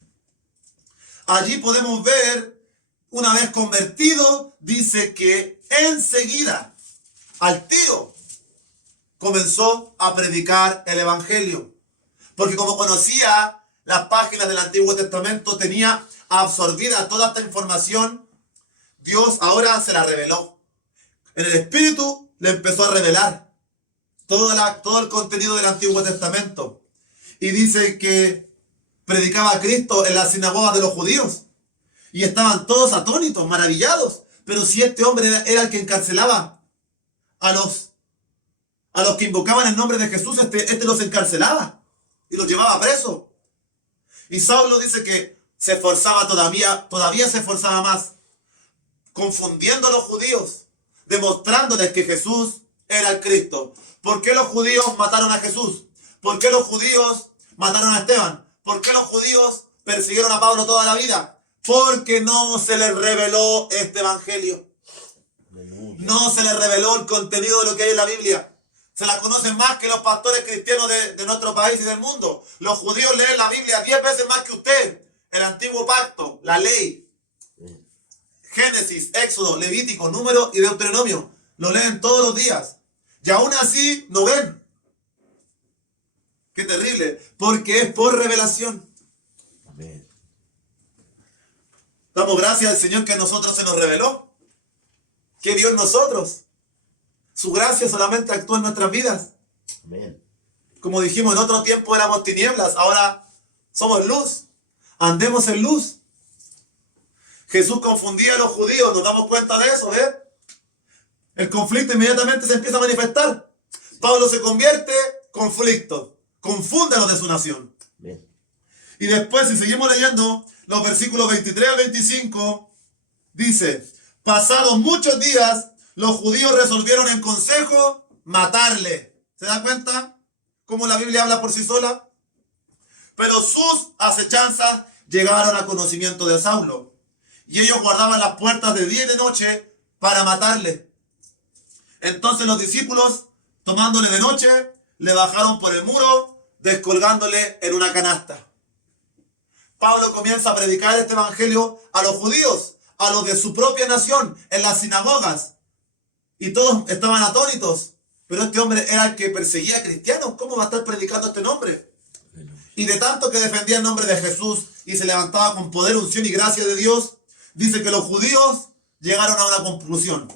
Allí podemos ver, una vez convertido, dice que enseguida, al tiro, comenzó a predicar el evangelio. Porque como conocía las páginas del Antiguo Testamento, tenía absorbida toda esta información, Dios ahora se la reveló. En el Espíritu le empezó a revelar todo el contenido del Antiguo Testamento. Y dice que predicaba a Cristo en las sinagogas de los judíos. Y estaban todos atónitos, maravillados. Pero si este hombre era el que encarcelaba a los que invocaban el nombre de Jesús, este los encarcelaba y los llevaba presos. Y Saulo dice que se esforzaba todavía se esforzaba más, confundiendo a los judíos, demostrándoles que Jesús era el Cristo. ¿Por qué los judíos mataron a Jesús? ¿Por qué los judíos mataron a Esteban? ¿Por qué los judíos persiguieron a Pablo toda la vida? Porque no se les reveló este evangelio. No se les reveló el contenido de lo que hay en la Biblia. Se la conocen más que los pastores cristianos de nuestro país y del mundo. Los judíos leen la Biblia 10 veces más que usted. El antiguo pacto, la ley, Génesis, Éxodo, Levítico, Número y Deuteronomio. Lo leen todos los días. Y aún así no ven. Qué terrible. Porque es por revelación. Amén. Damos gracias al Señor que a nosotros se nos reveló. Que vio en nosotros. Su gracia solamente actúa en nuestras vidas. Amén. Como dijimos, en otro tiempo éramos tinieblas, ahora somos luz. Andemos en luz. Jesús confundía a los judíos, nos damos cuenta de eso, ¿ves? El conflicto inmediatamente se empieza a manifestar. Pablo se convierte, conflicto. Confunde a los de su nación. Amén. Y después, si seguimos leyendo los versículos 23 al 25, dice: pasados muchos días, los judíos resolvieron en consejo matarle. ¿Se da cuenta cómo la Biblia habla por sí sola? Pero sus acechanzas llegaron a conocimiento de Saulo. Y ellos guardaban las puertas de día y de noche para matarle. Entonces los discípulos, tomándole de noche, le bajaron por el muro, descolgándole en una canasta. Pablo comienza a predicar este evangelio a los judíos, a los de su propia nación, en las sinagogas. Y todos estaban atónitos. Pero este hombre era el que perseguía a cristianos. ¿Cómo va a estar predicando este nombre? Y de tanto que defendía el nombre de Jesús y se levantaba con poder, unción y gracia de Dios, dice que los judíos llegaron a una conclusión.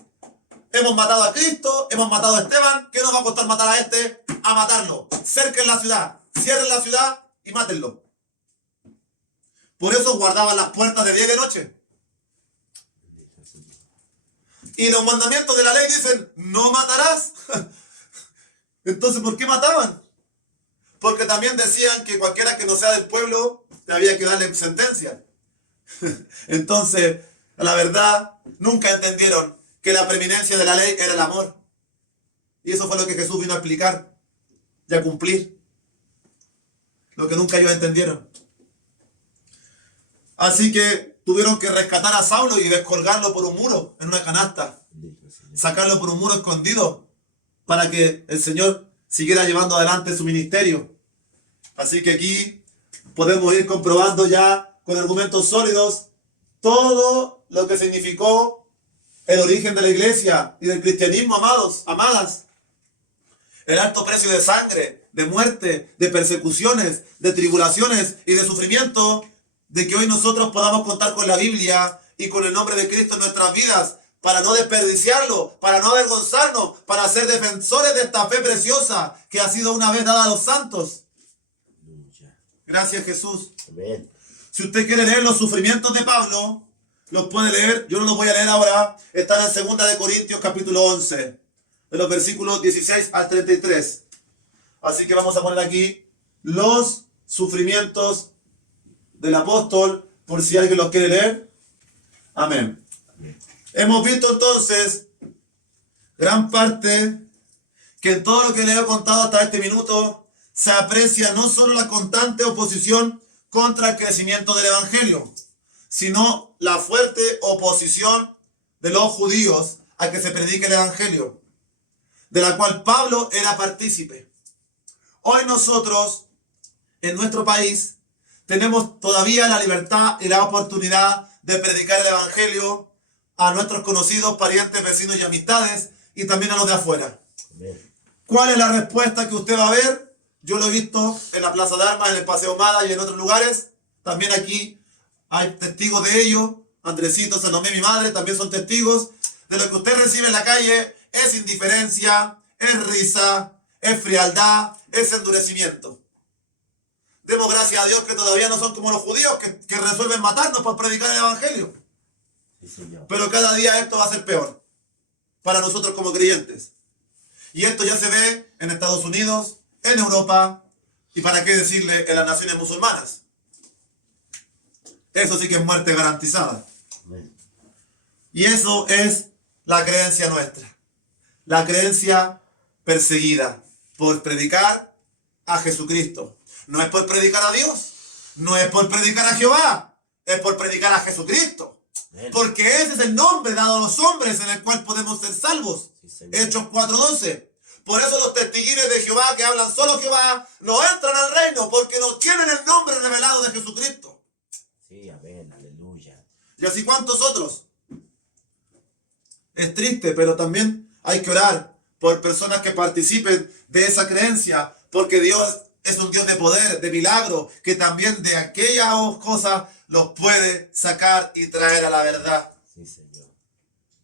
Hemos matado a Cristo, hemos matado a Esteban. ¿Qué nos va a costar matar a este? A matarlo. Cerquen la ciudad, cierren la ciudad y mátenlo. Por eso guardaban las puertas de día y de noche. Y los mandamientos de la ley dicen, no matarás. Entonces, ¿por qué mataban? Porque también decían que cualquiera que no sea del pueblo, había que darle sentencia. Entonces, la verdad, nunca entendieron que la preeminencia de la ley era el amor. Y eso fue lo que Jesús vino a explicar y a cumplir. Lo que nunca ellos entendieron. Así que tuvieron que rescatar a Saulo y descolgarlo por un muro en una canasta. Sacarlo por un muro escondido para que el Señor siguiera llevando adelante su ministerio. Así que aquí podemos ir comprobando ya con argumentos sólidos todo lo que significó el origen de la iglesia y del cristianismo, amados, amadas. El alto precio de sangre, de muerte, de persecuciones, de tribulaciones y de sufrimiento, de que hoy nosotros podamos contar con la Biblia y con el nombre de Cristo en nuestras vidas, para no desperdiciarlo, para no avergonzarnos, para ser defensores de esta fe preciosa que ha sido una vez dada a los santos. Gracias, Jesús. Amén. Si usted quiere leer los sufrimientos de Pablo, los puede leer. Yo no los voy a leer ahora. Están en 2 de Corintios capítulo 11, de los versículos 16 al 33. Así que vamos a poner aquí los sufrimientos del apóstol, por si alguien los quiere leer. Amén. Hemos visto entonces gran parte que en todo lo que le he contado hasta este minuto se aprecia no solo la constante oposición contra el crecimiento del evangelio, sino la fuerte oposición de los judíos a que se predique el evangelio, de la cual Pablo era partícipe. Hoy nosotros, en nuestro país, tenemos todavía la libertad y la oportunidad de predicar el evangelio a nuestros conocidos, parientes, vecinos y amistades, y también a los de afuera. Amén. ¿Cuál es la respuesta que usted va a ver? Yo lo he visto en la Plaza de Armas, en el Paseo Mada y en otros lugares. También aquí hay testigos de ello. Andresito, Salomé, mi madre, también son testigos. De lo que usted recibe en la calle es indiferencia, es risa, es frialdad, es endurecimiento. Demos gracias a Dios que todavía no son como los judíos que resuelven matarnos por predicar el evangelio. Sí, Señor. Pero cada día esto va a ser peor para nosotros como creyentes. Y esto ya se ve en Estados Unidos, en Europa y para qué decirle en las naciones musulmanas. Eso sí que es muerte garantizada. Amén. Y eso es la creencia nuestra. La creencia perseguida por predicar a Jesucristo. No es por predicar a Dios, no es por predicar a Jehová, es por predicar a Jesucristo. Amén. Porque ese es el nombre dado a los hombres en el cual podemos ser salvos. Sí, Señor. Hechos 4:12. Por eso los testiguines de Jehová que hablan solo Jehová no entran al reino, porque no tienen el nombre revelado de Jesucristo. Sí, amén, aleluya. Y así cuantos otros. Es triste, pero también hay que orar por personas que participen de esa creencia, porque Dios es un Dios de poder, de milagro, que también de aquellas cosas los puede sacar y traer a la verdad. Sí, Señor.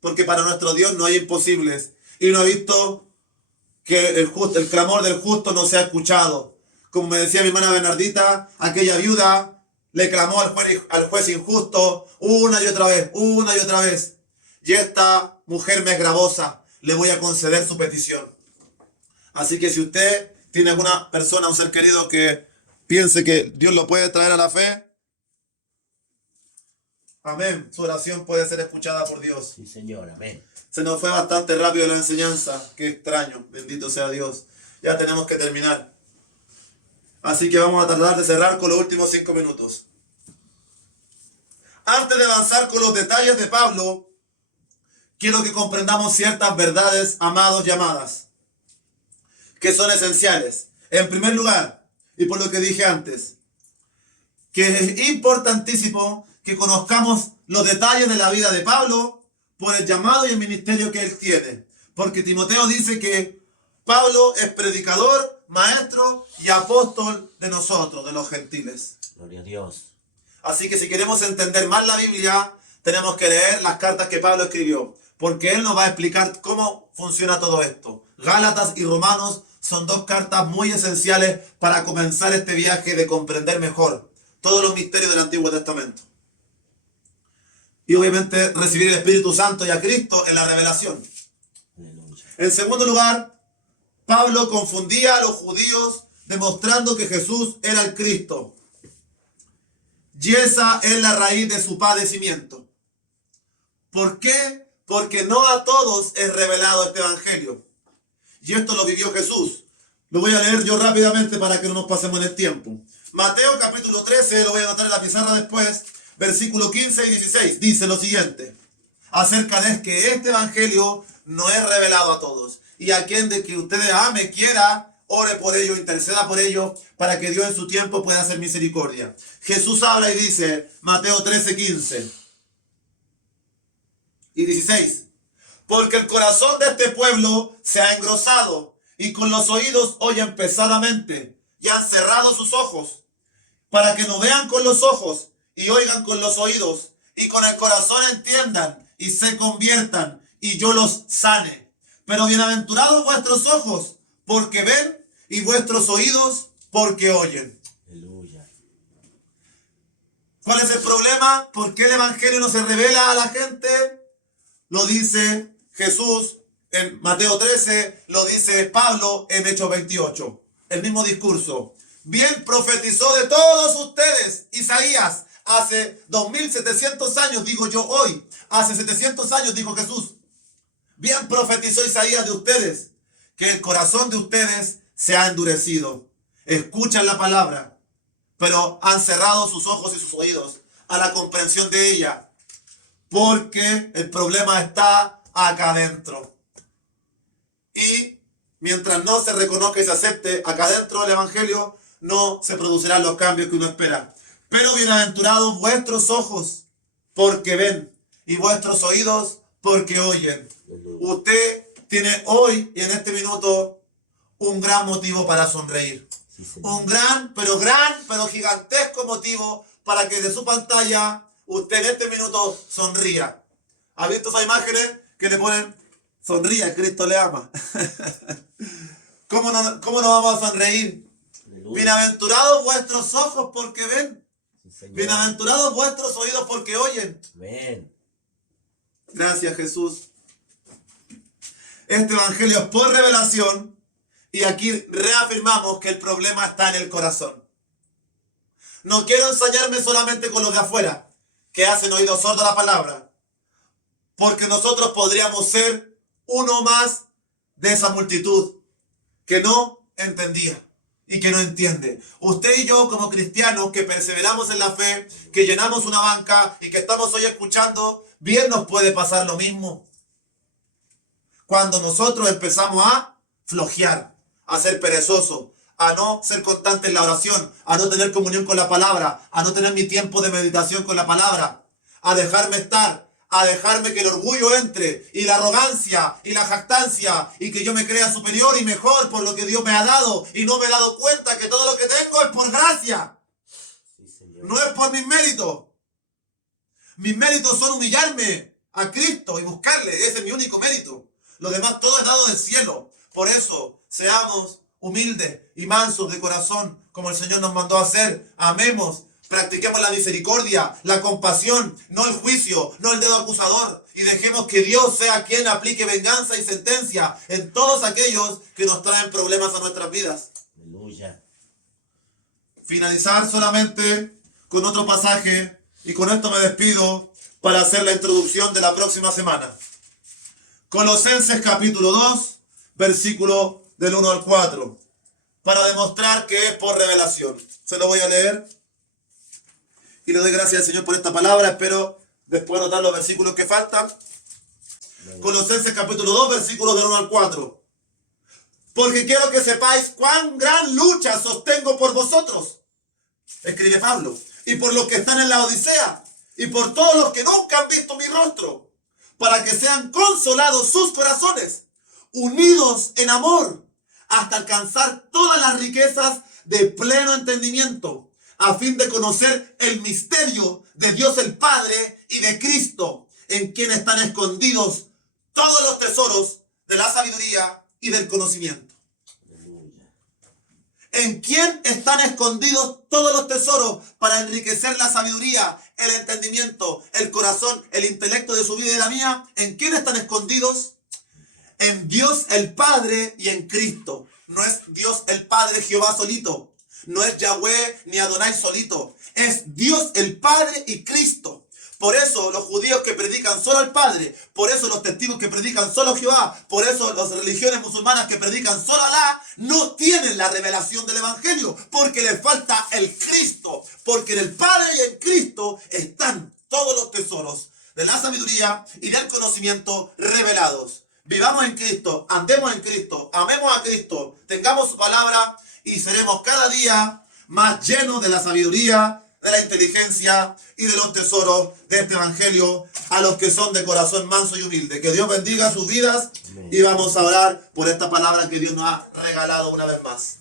Porque para nuestro Dios no hay imposibles. Y no he visto que el clamor del justo no sea escuchado. Como me decía mi hermana Bernardita, aquella viuda le clamó al juez injusto una y otra vez, una y otra vez. Y esta mujer me es gravosa, le voy a conceder su petición. Así que si usted tiene alguna persona, un ser querido que piense que Dios lo puede traer a la fe, amén, su oración puede ser escuchada por Dios. Sí, Señor, amén. Se nos fue bastante rápido la enseñanza, qué extraño, bendito sea Dios. Ya tenemos que terminar. Así que vamos a tratar de cerrar con los últimos 5 minutos. Antes de avanzar con los detalles de Pablo, quiero que comprendamos ciertas verdades, amados y amadas, que son esenciales. En primer lugar, y por lo que dije antes, que es importantísimo que conozcamos los detalles de la vida de Pablo por el llamado y el ministerio que él tiene. Porque Timoteo dice que Pablo es predicador, maestro y apóstol de nosotros, de los gentiles. Gloria a Dios. Así que si queremos entender más la Biblia, tenemos que leer las cartas que Pablo escribió, porque él nos va a explicar cómo funciona todo esto. Gálatas y Romanos son dos cartas muy esenciales para comenzar este viaje de comprender mejor todos los misterios del Antiguo Testamento. Y obviamente recibir el Espíritu Santo y a Cristo en la revelación. Aleluya. En segundo lugar, Pablo confundía a los judíos demostrando que Jesús era el Cristo. Y esa es la raíz de su padecimiento. ¿Por qué? Porque no a todos es revelado este evangelio. Y esto lo vivió Jesús. Lo voy a leer yo rápidamente para que no nos pasemos en el tiempo. Mateo capítulo 13, lo voy a anotar en la pizarra después, versículo 15 y 16. Dice lo siguiente. Acerca de que este evangelio no es revelado a todos. Y a quien de que ustedes ame, quiera, ore por ello, interceda por ello, para que Dios en su tiempo pueda hacer misericordia. Jesús habla y dice, Mateo 13, 15 y 16. Porque el corazón de este pueblo se ha engrosado, y con los oídos oyen pesadamente, y han cerrado sus ojos, para que no vean con los ojos, y oigan con los oídos, y con el corazón entiendan, y se conviertan, y yo los sane. Pero bienaventurados vuestros ojos, porque ven, y vuestros oídos, porque oyen. Aleluya. ¿Cuál es el problema? ¿Por qué el evangelio no se revela a la gente? Lo dice Jesús en Mateo 13, lo dice Pablo en Hechos 28. El mismo discurso. Bien profetizó de todos ustedes Isaías hace 2700 años, digo yo hoy. Hace 700 años dijo Jesús. Bien profetizó Isaías de ustedes, que el corazón de ustedes se ha endurecido. Escuchan la palabra, pero han cerrado sus ojos y sus oídos a la comprensión de ella. Porque el problema está acá adentro. Y mientras no se reconozca y se acepte acá adentro del evangelio, no se producirán los cambios que uno espera. Pero bienaventurados vuestros ojos, porque ven, y vuestros oídos, porque oyen. Usted tiene hoy y en este minuto un gran motivo para sonreír. Sí, señor. Un gran, pero gigantesco motivo para que de su pantalla usted en este minuto sonría. ¿Ha visto esas imágenes que le ponen sonría, Cristo le ama? ¿Cómo no vamos a sonreír? Aleluya. Bienaventurados vuestros ojos porque ven. Sí, señor. Bienaventurados vuestros oídos porque oyen. Amén. Gracias, Jesús. Este evangelio es por revelación y aquí reafirmamos que el problema está en el corazón. No quiero ensañarme solamente con los de afuera, que hacen oídos sordos a la palabra, porque nosotros podríamos ser uno más de esa multitud que no entendía y que no entiende. Usted y yo como cristianos que perseveramos en la fe, que llenamos una banca y que estamos hoy escuchando, bien nos puede pasar lo mismo. Cuando nosotros empezamos a flojear, a ser perezosos, a no ser constante en la oración, a no tener comunión con la palabra, a no tener mi tiempo de meditación con la palabra, a dejarme estar, a dejarme que el orgullo entre, y la arrogancia, y la jactancia, y que yo me crea superior y mejor por lo que Dios me ha dado, y no me he dado cuenta que todo lo que tengo es por gracia, Sí, señor. no es por mis méritos. Mis méritos son humillarme a Cristo y buscarle, ese es mi único mérito. Lo demás todo es dado del cielo. Por eso, seamos humildes y mansos de corazón, como el Señor nos mandó a hacer. Amemos, practiquemos la misericordia, la compasión, no el juicio, no el dedo acusador. Y dejemos que Dios sea quien aplique venganza y sentencia en todos aquellos que nos traen problemas a nuestras vidas. Aleluya. Finalizar solamente con otro pasaje, y con esto me despido para hacer la introducción de la próxima semana. Colosenses capítulo 2, versículo del 1 al 4, para demostrar que es por revelación. Se lo voy a leer y le doy gracias al Señor por esta palabra. Espero después anotar los versículos que faltan. Colosenses capítulo 2, versículos del 1 al 4. Porque quiero que sepáis cuán gran lucha sostengo por vosotros, escribe Pablo, y por los que están en la Odisea, y por todos los que nunca han visto mi rostro, para que sean consolados sus corazones, unidos en amor, hasta alcanzar todas las riquezas de pleno entendimiento, a fin de conocer el misterio de Dios el Padre y de Cristo, en quien están escondidos todos los tesoros de la sabiduría y del conocimiento. Aleluya. ¿En quién están escondidos todos los tesoros para enriquecer la sabiduría, el entendimiento, el corazón, el intelecto de su vida y de la mía? ¿En quién están escondidos? En Dios el Padre y en Cristo. No es Dios el Padre Jehová solito. No es Yahweh ni Adonai solito. Es Dios el Padre y Cristo. Por eso los judíos que predican solo al Padre, por eso los testigos que predican solo a Jehová, por eso las religiones musulmanas que predican solo a Alá, no tienen la revelación del Evangelio, porque les falta el Cristo, porque en el Padre y en Cristo están todos los tesoros de la sabiduría y del conocimiento revelados. Vivamos en Cristo, andemos en Cristo, amemos a Cristo, tengamos su palabra y seremos cada día más llenos de la sabiduría, de la inteligencia y de los tesoros de este evangelio a los que son de corazón manso y humilde. Que Dios bendiga sus vidas. Amén. Y vamos a orar por esta palabra que Dios nos ha regalado una vez más.